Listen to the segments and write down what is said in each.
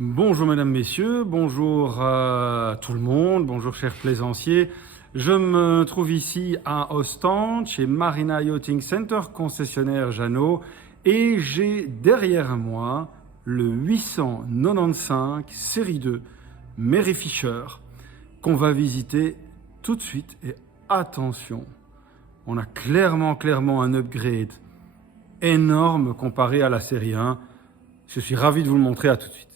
Bonjour mesdames, messieurs, bonjour à tout le monde, bonjour chers plaisanciers. Je me trouve ici à Ostende, chez Marina Yachting Center, concessionnaire Jeannot, et j'ai derrière moi le 895 série 2 Mary Fisher qu'on va visiter tout de suite. Et attention, on a clairement un upgrade énorme comparé à la série 1. Je suis ravi de vous le montrer, à tout de suite.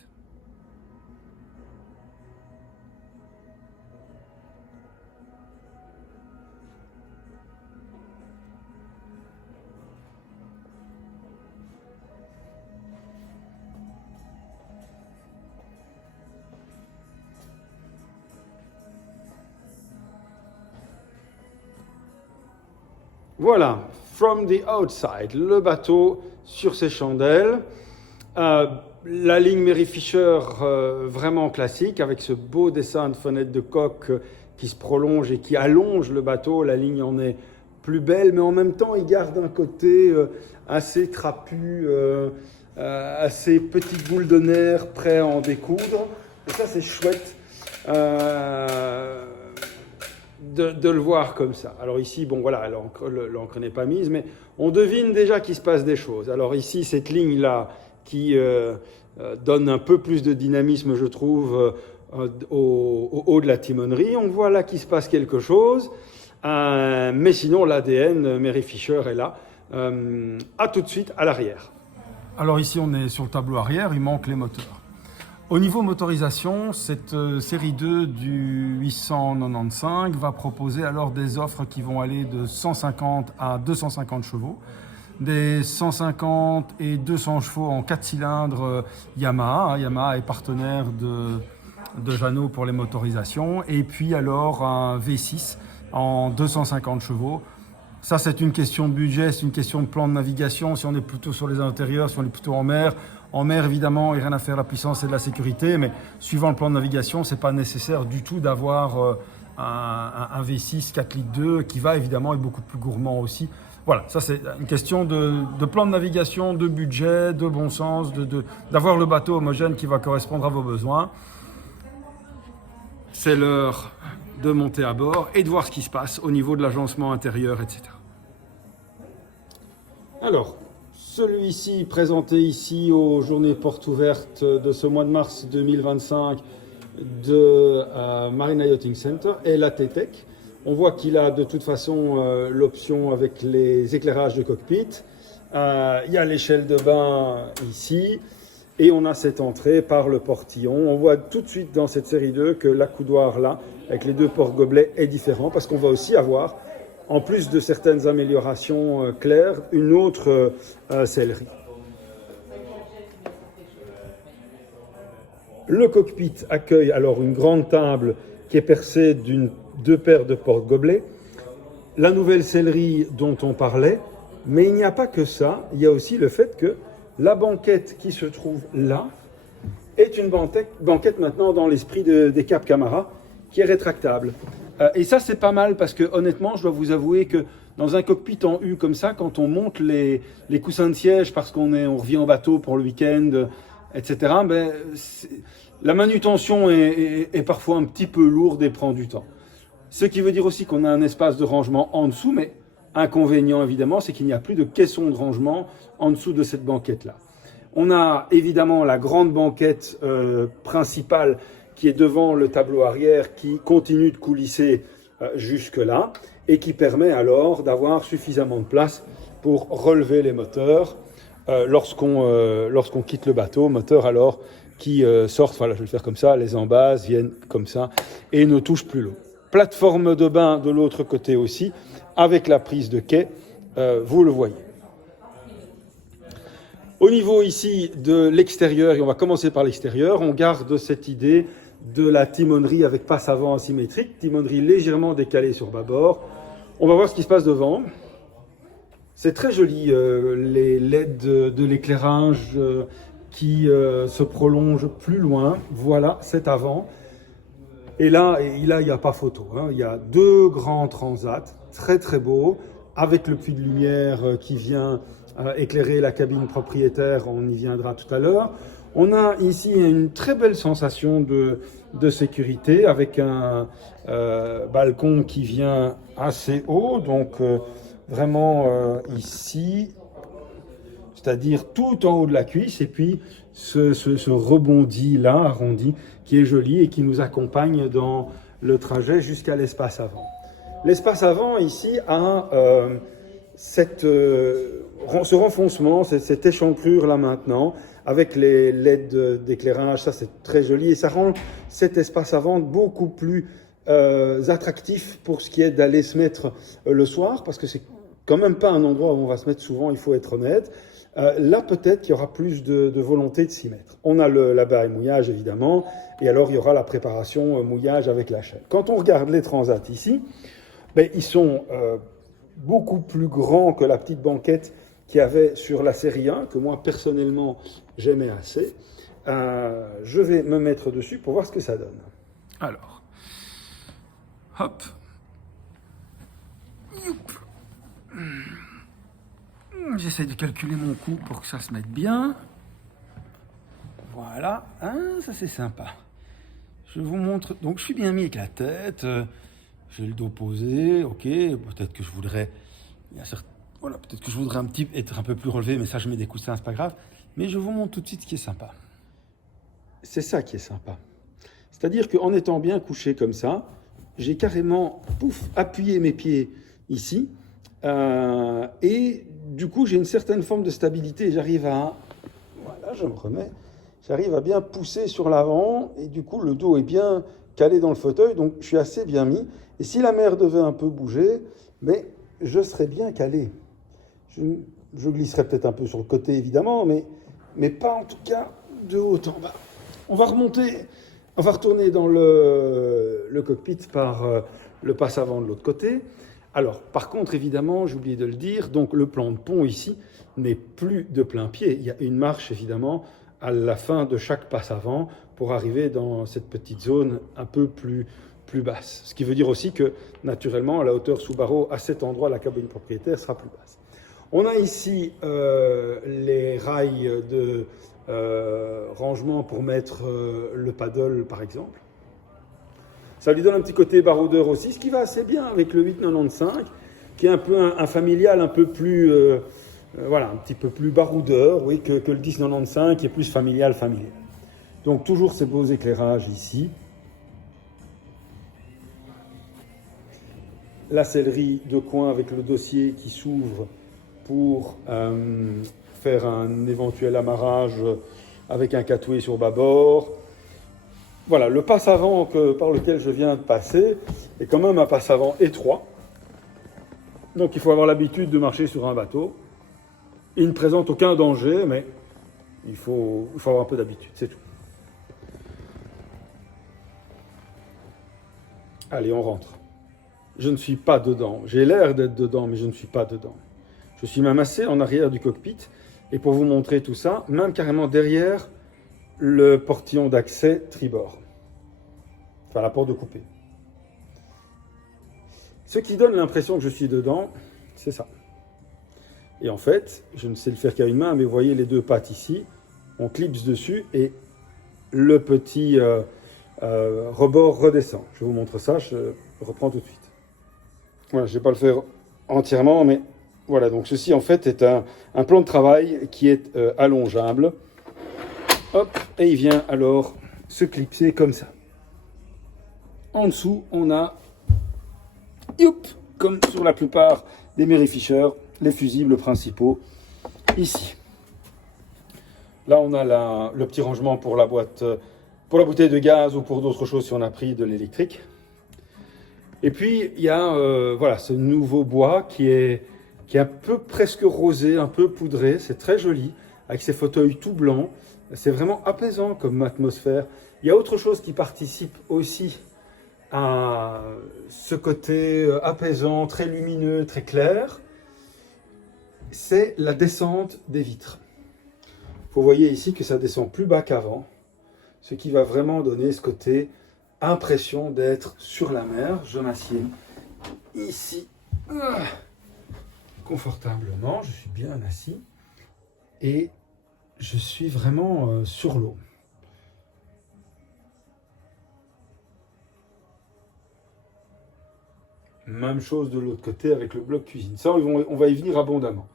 Voilà, from the outside, le bateau sur ses chandelles. La ligne Mary Fisher vraiment classique, avec ce beau dessin de fenêtre de coque qui se prolonge et qui allonge le bateau. La ligne en est plus belle, mais en même temps, il garde un côté assez trapu, assez petite boule de nerfs prêt à en découdre. Et ça, c'est chouette. De le voir comme ça. Alors ici, bon voilà, l'encre n'est pas mise, mais on devine déjà qu'il se passe des choses. Alors ici, cette ligne-là qui donne un peu plus de dynamisme, je trouve, au haut de la timonerie. On voit là qu'il se passe quelque chose, mais sinon l'ADN Mary Fisher est là. À tout de suite à l'arrière. Alors ici, on est sur le tableau arrière, il manque les moteurs. Au niveau motorisation, cette série 2 du 895 va proposer alors des offres qui vont aller de 150 à 250 chevaux, des 150 et 200 chevaux en 4 cylindres Yamaha. Yamaha est partenaire de Jeannot pour les motorisations, et puis alors un V6 en 250 chevaux. Ça, c'est une question de budget, c'est une question de plan de navigation. Si on est plutôt sur les intérieurs, si on est plutôt en mer, évidemment, il n'y a rien à faire, la puissance et de la sécurité, mais suivant le plan de navigation, ce n'est pas nécessaire du tout d'avoir un V6 4 litres 2 qui va évidemment être beaucoup plus gourmand aussi. Voilà, ça c'est une question de plan de navigation, de budget, de bon sens, d'avoir le bateau homogène qui va correspondre à vos besoins. C'est l'heure de monter à bord et de voir ce qui se passe au niveau de l'agencement intérieur, etc. Alors, celui-ci, présenté ici aux journées portes ouvertes de ce mois de mars 2025 de Marina Yachting Center, est la T-Tech. On voit qu'il a de toute façon l'option avec les éclairages de cockpit. Il y a l'échelle de bain ici. Et on a cette entrée par le portillon. On voit tout de suite dans cette série 2 que l'accoudoir là, avec les deux portes-gobelets, est différent parce qu'on va aussi avoir, en plus de certaines améliorations claires, une autre sellerie. Le cockpit accueille alors une grande table qui est percée deux paires de porte-gobelets. La nouvelle sellerie dont on parlait, mais il n'y a pas que ça, il y a aussi le fait que la banquette qui se trouve là est une banquette maintenant dans l'esprit des Cap Camara, qui est rétractable. Et ça, c'est pas mal parce que honnêtement, je dois vous avouer que dans un cockpit en U comme ça, quand on monte les coussins de siège parce qu'on revient au bateau pour le week-end, etc., la manutention est parfois un petit peu lourde et prend du temps. Ce qui veut dire aussi qu'on a un espace de rangement en dessous, mais inconvénient évidemment, c'est qu'il n'y a plus de caisson de rangement en dessous de cette banquette-là. On a évidemment la grande banquette principale qui est devant le tableau arrière, qui continue de coulisser jusque-là et qui permet alors d'avoir suffisamment de place pour relever les moteurs lorsqu'on quitte le bateau. Moteurs alors qui sortent, voilà, je vais le faire comme ça, les embases viennent comme ça et ne touchent plus l'eau. Plateforme de bain de l'autre côté aussi, avec la prise de quai, vous le voyez. Au niveau ici de l'extérieur, et on va commencer par l'extérieur, on garde cette idée de la timonerie avec passe avant asymétrique, timonerie légèrement décalée sur bâbord. On va voir ce qui se passe devant. C'est très joli, les LED de l'éclairage qui se prolongent plus loin. Voilà, c'est avant. Et là, il n'y a pas photo. Il y a deux grands transats, très très beaux, avec le puits de lumière qui vient éclairer la cabine propriétaire, on y viendra tout à l'heure. On a ici une très belle sensation de sécurité avec un balcon qui vient assez haut, donc vraiment ici, c'est-à-dire tout en haut de la cuisse, et puis ce rebondi là, arrondi, qui est joli et qui nous accompagne dans le trajet jusqu'à l'espace avant. L'espace avant ici a ce renfoncement, cette échancrure là maintenant, avec les LED d'éclairage, ça c'est très joli et ça rend cet espace avant beaucoup plus attractif pour ce qui est d'aller se mettre le soir, parce que c'est quand même pas un endroit où on va se mettre souvent, il faut être honnête. Là, peut-être qu'il y aura plus de volonté de s'y mettre. On a la baie mouillage, évidemment, et alors il y aura la préparation mouillage avec la chaîne. Quand on regarde les transats ici, ben, ils sont beaucoup plus grands que la petite banquette qu'il y avait sur la série 1, que moi, personnellement, j'aimais assez. Je vais me mettre dessus pour voir ce que ça donne. Alors, hop. Youp. J'essaie de calculer mon coût pour que ça se mette bien. Voilà, ça c'est sympa. Je vous montre, donc je suis bien mis avec la tête, j'ai le dos posé, ok, peut-être que je voudrais, voilà, peut-être que je voudrais être un peu plus relevé, mais ça je mets des coussins, c'est pas grave. Mais je vous montre tout de suite ce qui est sympa. C'est ça qui est sympa. C'est-à-dire qu'en étant bien couché comme ça, j'ai carrément, appuyé mes pieds ici, et du coup, j'ai une certaine forme de stabilité. J'arrive à... Voilà, je me remets. J'arrive à bien pousser sur l'avant. Et du coup, le dos est bien calé dans le fauteuil. Donc, je suis assez bien mis. Et si la mer devait un peu bouger, mais je serais bien calé. Je glisserais peut-être un peu sur le côté, évidemment, mais pas en tout cas de haut en bas. On va remonter... On va retourner dans le cockpit par le passe avant de l'autre côté. Alors, par contre, évidemment, j'ai oublié de le dire, donc le plan de pont ici n'est plus de plein pied. Il y a une marche, évidemment, à la fin de chaque passe avant pour arriver dans cette petite zone un peu plus basse. Ce qui veut dire aussi que, naturellement, à la hauteur sous barreau, à cet endroit, la cabine propriétaire sera plus basse. On a ici les rails de rangement pour mettre le paddle, par exemple. Ça lui donne un petit côté baroudeur aussi, ce qui va assez bien avec le 895, qui est un peu un familial un peu plus, voilà, un petit peu plus baroudeur, oui, que le 1095, qui est plus familial. Donc toujours ces beaux éclairages ici. La sellerie de coin avec le dossier qui s'ouvre pour faire un éventuel amarrage avec un catoué sur bâbord. Voilà, le passe avant par lequel je viens de passer est quand même un passe avant étroit. Donc il faut avoir l'habitude de marcher sur un bateau. Il ne présente aucun danger, mais il faut avoir un peu d'habitude, c'est tout. Allez, on rentre. Je ne suis pas dedans. J'ai l'air d'être dedans, mais je ne suis pas dedans. Je suis même assez en arrière du cockpit. Et pour vous montrer tout ça, même carrément derrière le portillon d'accès tribord. Enfin, la porte de coupée. Ce qui donne l'impression que je suis dedans, c'est ça. Et en fait, je ne sais le faire qu'à une main, mais vous voyez les deux pattes ici, on clipse dessus et le petit rebord redescend. Je vous montre ça, je reprends tout de suite. Voilà, je ne vais pas le faire entièrement, mais voilà. Donc ceci, en fait, est un plan de travail qui est allongeable. Hop, et il vient alors se clipser comme ça. En dessous, on a, youp, comme sur la plupart des Mary Fisher, les fusibles principaux, ici. Là, on a le petit rangement pour la boîte, pour la bouteille de gaz ou pour d'autres choses si on a pris de l'électrique. Et puis, il y a voilà, ce nouveau bois qui est un peu presque rosé, un peu poudré. C'est très joli, avec ses fauteuils tout blancs. C'est vraiment apaisant comme atmosphère. Il y a autre chose qui participe aussi à ce côté apaisant, très lumineux, très clair. C'est la descente des vitres. Vous voyez ici que ça descend plus bas qu'avant, ce qui va vraiment donner ce côté impression d'être sur la mer. Je m'assieds ici confortablement, je suis bien assis et je suis vraiment sur l'eau. Même chose de l'autre côté avec le bloc cuisine. Ça, on va y venir abondamment.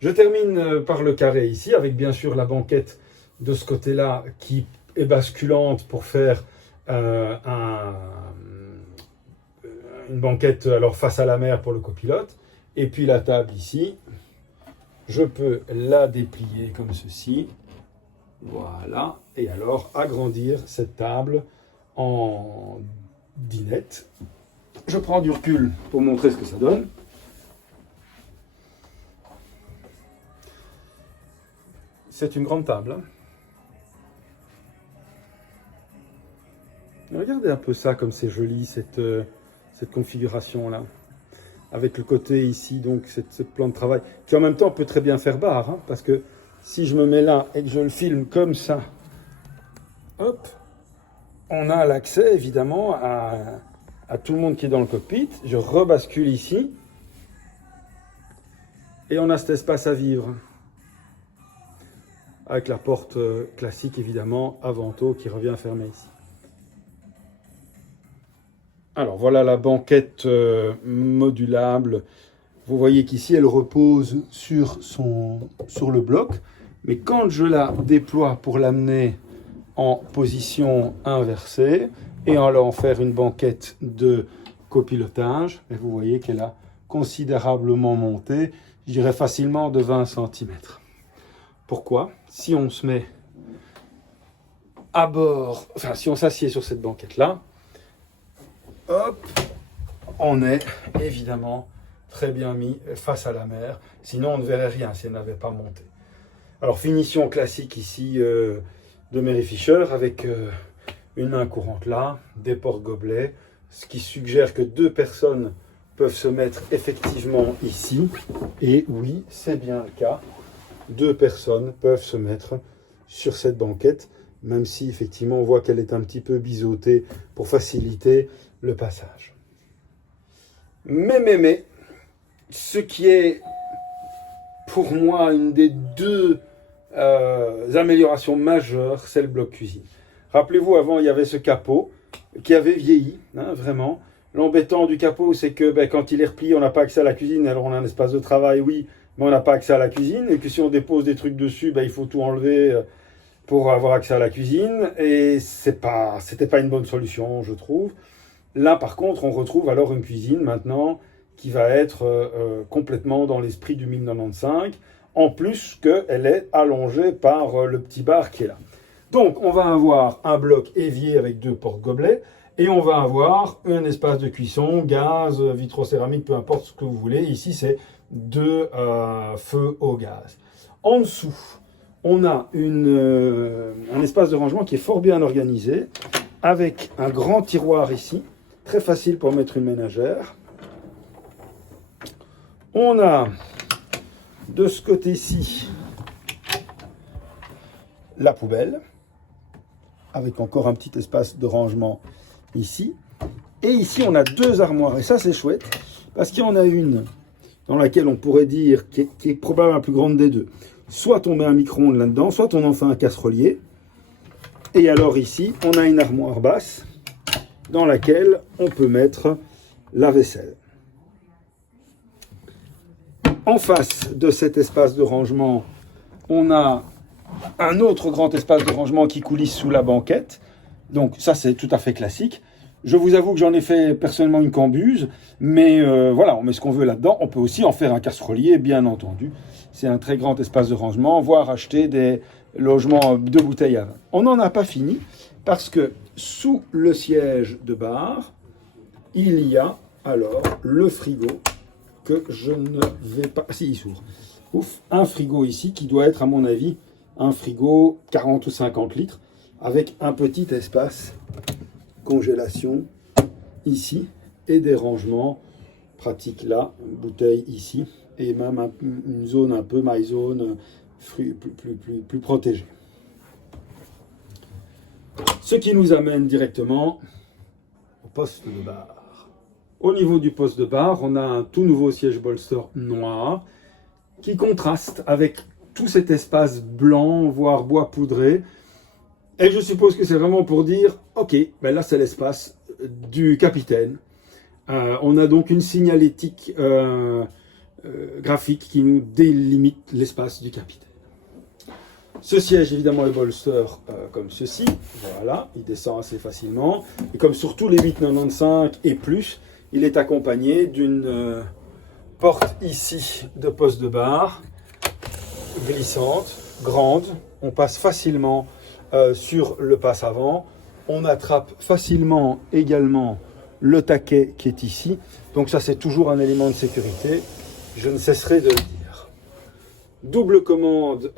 Je termine par le carré ici, avec bien sûr la banquette de ce côté-là qui est basculante pour faire une banquette alors face à la mer pour le copilote. Et puis la table ici, je peux la déplier comme ceci. Voilà. Et alors agrandir cette table en dinette. Je prends du recul pour montrer ce que ça donne. C'est une grande table. Hein. Regardez un peu ça, comme c'est joli, cette configuration-là. Avec le côté ici, donc cette plan de travail, qui en même temps peut très bien faire barre, hein, parce que si je me mets là et que je le filme comme ça, hop, on a l'accès évidemment à tout le monde qui est dans le cockpit. Je rebascule ici, et on a cet espace à vivre. Avec la porte classique évidemment, à vantaux qui revient fermée ici. Alors voilà la banquette modulable. Vous voyez qu'ici elle repose sur le bloc. Mais quand je la déploie pour l'amener en position inversée et en faire une banquette de copilotage, vous voyez qu'elle a considérablement monté, je dirais facilement de 20 cm. Pourquoi? Si on se met à bord, enfin si on s'assied sur cette banquette-là, hop, on est évidemment très bien mis face à la mer. Sinon, on ne verrait rien si elle n'avait pas monté. Alors, finition classique ici de Mary Fisher avec une main courante là, des porte-gobelets, ce qui suggère que 2 personnes peuvent se mettre effectivement ici. Et oui, c'est bien le cas. 2 personnes peuvent se mettre sur cette banquette, même si effectivement on voit qu'elle est un petit peu biseautée pour faciliter le passage. Mais, ce qui est pour moi une des 2 améliorations majeures, c'est le bloc cuisine. Rappelez-vous, avant il y avait ce capot qui avait vieilli, hein, vraiment. L'embêtant du capot, c'est que quand il est replié, on n'a pas accès à la cuisine. Alors on a un espace de travail, oui, mais on n'a pas accès à la cuisine. Et que si on dépose des trucs dessus, il faut tout enlever pour avoir accès à la cuisine. Et c'était pas une bonne solution, je trouve. Là, par contre, on retrouve alors une cuisine maintenant qui va être complètement dans l'esprit du 1095, en plus qu'elle est allongée par le petit bar qui est là. Donc, on va avoir un bloc évier avec 2 porte-gobelets, et on va avoir un espace de cuisson, gaz, vitrocéramique, peu importe ce que vous voulez. Ici, c'est 2 feux au gaz. En dessous, on a un espace de rangement qui est fort bien organisé, avec un grand tiroir ici, très facile pour mettre une ménagère. On a de ce côté-ci la poubelle, avec encore un petit espace de rangement ici. Et ici, on a 2 armoires, et ça c'est chouette, parce qu'il y en a une dans laquelle on pourrait dire, qui est probablement la plus grande des 2. Soit on met un micro-ondes là-dedans, soit on en fait un casserolier. Et alors ici, on a une armoire basse, dans laquelle on peut mettre la vaisselle. En face de cet espace de rangement, on a un autre grand espace de rangement qui coulisse sous la banquette. Donc ça, c'est tout à fait classique. Je vous avoue que j'en ai fait personnellement une cambuse, mais voilà, on met ce qu'on veut là-dedans. On peut aussi en faire un casserolier, bien entendu. C'est un très grand espace de rangement, voire acheter des logements de bouteilles à vin. On n'en a pas fini, parce que sous le siège de bar, il y a alors le frigo que je ne vais pas... Si, il s'ouvre. Ouf, un frigo ici qui doit être, à mon avis, un frigo 40 ou 50 litres, avec un petit espace congélation ici, et des rangements pratiques là, bouteilles ici, et même une zone un peu my zone, plus protégée. Ce qui nous amène directement au poste de bar. Au niveau du poste de bar, on a un tout nouveau siège bolster noir qui contraste avec tout cet espace blanc, voire bois poudré. Et je suppose que c'est vraiment pour dire, ok, ben là c'est l'espace du capitaine. On a donc une signalétique graphique qui nous délimite l'espace du capitaine. Ce siège, évidemment, est bolster comme ceci. Voilà, il descend assez facilement. Et comme sur tous les 895 et plus, il est accompagné d'une porte ici de poste de barre, glissante, grande. On passe facilement sur le passe avant. On attrape facilement également le taquet qui est ici. Donc ça, c'est toujours un élément de sécurité. Je ne cesserai de le dire. Double commande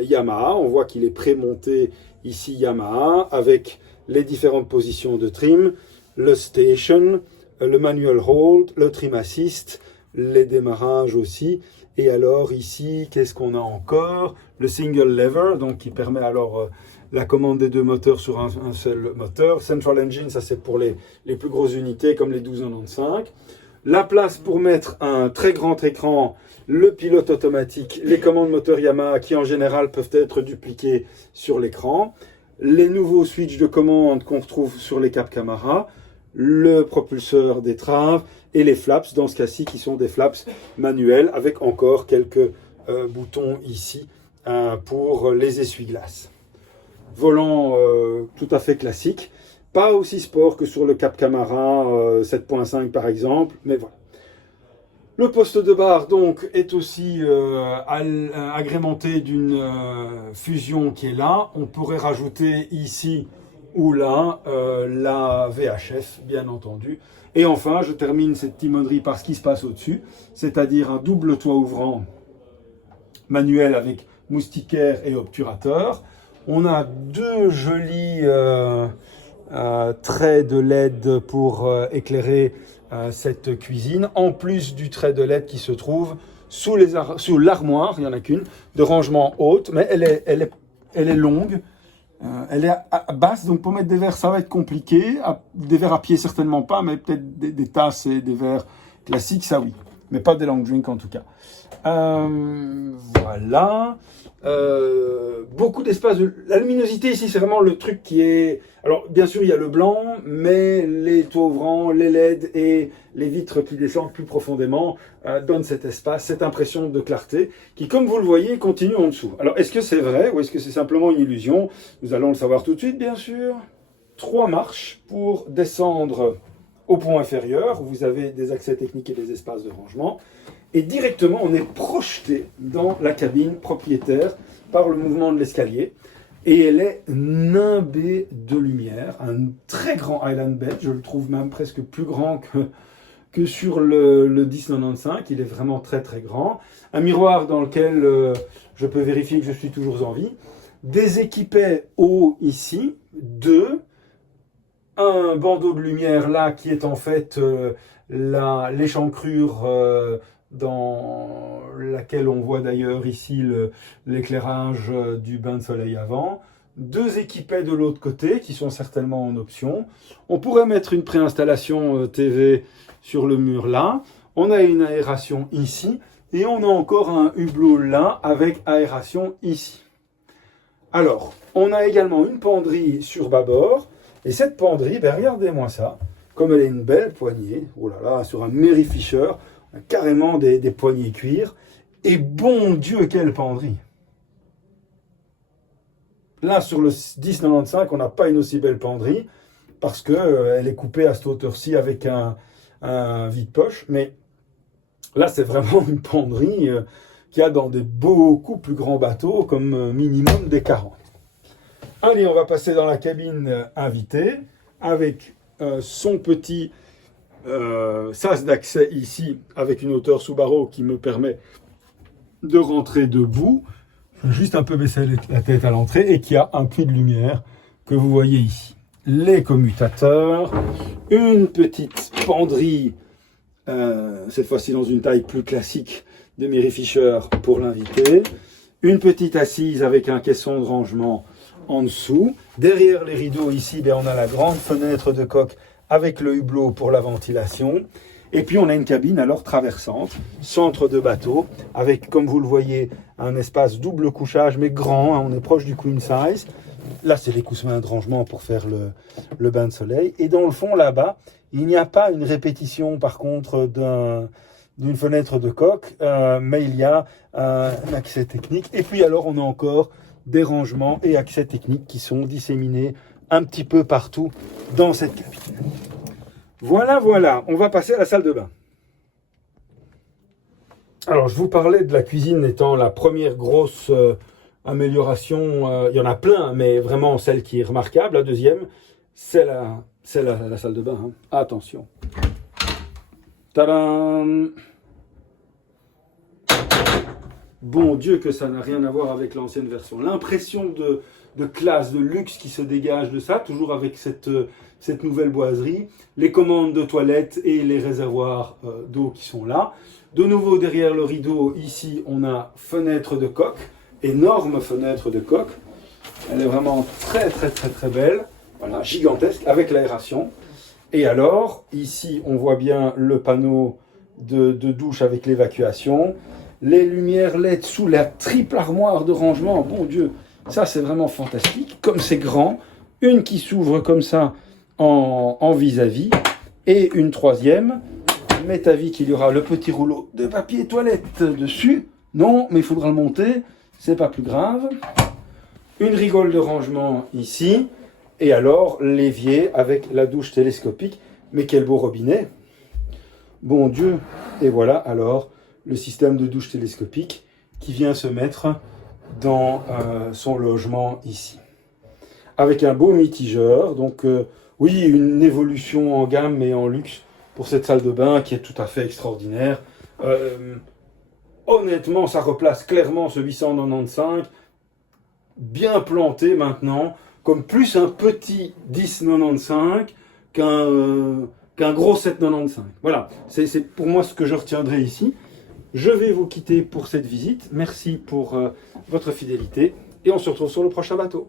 Yamaha. On voit qu'il est pré-monté ici Yamaha avec les différentes positions de trim, le station, le manual hold, le trim assist, les démarrages aussi. Et alors ici, qu'est-ce qu'on a encore? Le single lever, donc qui permet alors la commande des deux moteurs sur un seul moteur. Central engine, ça c'est pour les plus grosses unités comme les 1295. La place pour mettre un très grand écran, le pilote automatique, les commandes moteur Yamaha qui en général peuvent être dupliquées sur l'écran. Les nouveaux switches de commande qu'on retrouve sur les Cap Camara, le propulseur d'étrave et les flaps, dans ce cas-ci, qui sont des flaps manuels avec encore quelques boutons ici pour les essuie-glaces. Volant tout à fait classique, pas aussi sport que sur le Cap Camara 7.5 par exemple, mais voilà. Le poste de barre donc est aussi agrémenté d'une fusion qui est là. On pourrait rajouter ici ou là la VHF, bien entendu. Et enfin, je termine cette timonerie par ce qui se passe au-dessus, c'est-à-dire un double toit ouvrant manuel avec moustiquaire et obturateur. On a deux jolis traits de LED pour éclairer cette cuisine, en plus du trait de LED qui se trouve sous l'armoire, il n'y en a qu'une, de rangement haute, mais elle est longue. Elle est basse, donc pour mettre des verres, ça va être compliqué. Des verres à pied, certainement pas, mais peut-être des tasses et des verres classiques, ça oui. Mais pas des long drinks en tout cas. Voilà. Beaucoup d'espace. La luminosité ici, c'est vraiment le truc qui est... Alors, bien sûr, il y a le blanc, mais les toits ouvrants, les LED et les vitres qui descendent plus profondément donnent cet espace, cette impression de clarté qui, comme vous le voyez, continue en dessous. Alors, est-ce que c'est vrai ou est-ce que c'est simplement une illusion? Nous allons le savoir tout de suite, bien sûr. 3 marches pour descendre au pont inférieur. Vous avez des accès techniques et des espaces de rangement. Et directement, on est projeté dans la cabine propriétaire par le mouvement de l'escalier. Et elle est nimbée de lumière. Un très grand Island Bed, je le trouve même presque plus grand que sur le 1095. Il est vraiment très très grand. Un miroir dans lequel je peux vérifier que je suis toujours en vie. Des équipets hauts ici, 2. Un bandeau de lumière là qui est en fait l'échancrure dans laquelle on voit d'ailleurs ici l'éclairage du bain de soleil avant. 2 équipets de l'autre côté qui sont certainement en option. On pourrait mettre une préinstallation TV sur le mur là. On a une aération ici et on a encore un hublot là avec aération ici. Alors, on a également une penderie sur bâbord. Et cette penderie, ben regardez-moi ça, comme elle est une belle poignée, oh là là, sur un Mary Fisher, carrément des poignées cuir, et bon Dieu, quelle penderie! Là, sur le 1095, on n'a pas une aussi belle penderie, parce qu'elle est coupée à cette hauteur-ci avec un vide-poche, mais là, c'est vraiment une penderie qu'il y a dans des beaucoup plus grands bateaux, comme minimum des 40. Allez, on va passer dans la cabine invitée avec son petit sas d'accès ici avec une hauteur sous barreau qui me permet de rentrer debout. Je vais juste un peu baisser la tête à l'entrée et qui a un puits de lumière que vous voyez ici. Les commutateurs, une petite penderie, cette fois-ci dans une taille plus classique de Mary Fisher pour l'invité, une petite assise avec un caisson de rangement en dessous. Derrière les rideaux ici, on a la grande fenêtre de coque avec le hublot pour la ventilation. Et puis on a une cabine alors traversante, centre de bateau, avec, comme vous le voyez, un espace double couchage, mais grand, hein, on est proche du queen size. Là, c'est les coussins de rangement pour faire le bain de soleil. Et dans le fond, là-bas, il n'y a pas une répétition, par contre, d'une fenêtre de coque, mais il y a un accès technique. Et puis alors, on a encore des rangements et accès techniques qui sont disséminés un petit peu partout dans cette cabine. Voilà, voilà, on va passer à la salle de bain. Alors, je vous parlais de la cuisine étant la première grosse amélioration. Il y en a plein, mais vraiment celle qui est remarquable, la deuxième, c'est la salle de bain. Hein. Attention. Tadam! Bon Dieu que ça n'a rien à voir avec l'ancienne version. L'impression de classe, de luxe qui se dégage de ça, toujours avec cette nouvelle boiserie, les commandes de toilettes et les réservoirs d'eau qui sont là. De nouveau, derrière le rideau, ici, on a fenêtre de coque, énorme fenêtre de coque. Elle est vraiment très, très, très, très belle. Voilà, gigantesque, avec l'aération. Et alors, ici, on voit bien le panneau de douche avec l'évacuation. Les lumières LED sous la triple armoire de rangement. Bon Dieu, ça, c'est vraiment fantastique. Comme c'est grand, une qui s'ouvre comme ça en vis-à-vis. Et une troisième. M'est avis qu'il y aura le petit rouleau de papier toilette dessus. Non, mais il faudra le monter. C'est pas plus grave. Une rigole de rangement ici. Et alors, l'évier avec la douche télescopique. Mais quel beau robinet. Bon Dieu. Et voilà alors le système de douche télescopique qui vient se mettre dans son logement ici. Avec un beau mitigeur. Donc oui, une évolution en gamme et en luxe pour cette salle de bain qui est tout à fait extraordinaire. Honnêtement, ça replace clairement ce 895, bien planté maintenant, comme plus un petit 1095 qu'un gros 795. Voilà, c'est pour moi ce que je retiendrai ici. Je vais vous quitter pour cette visite. Merci pour votre fidélité et on se retrouve sur le prochain bateau.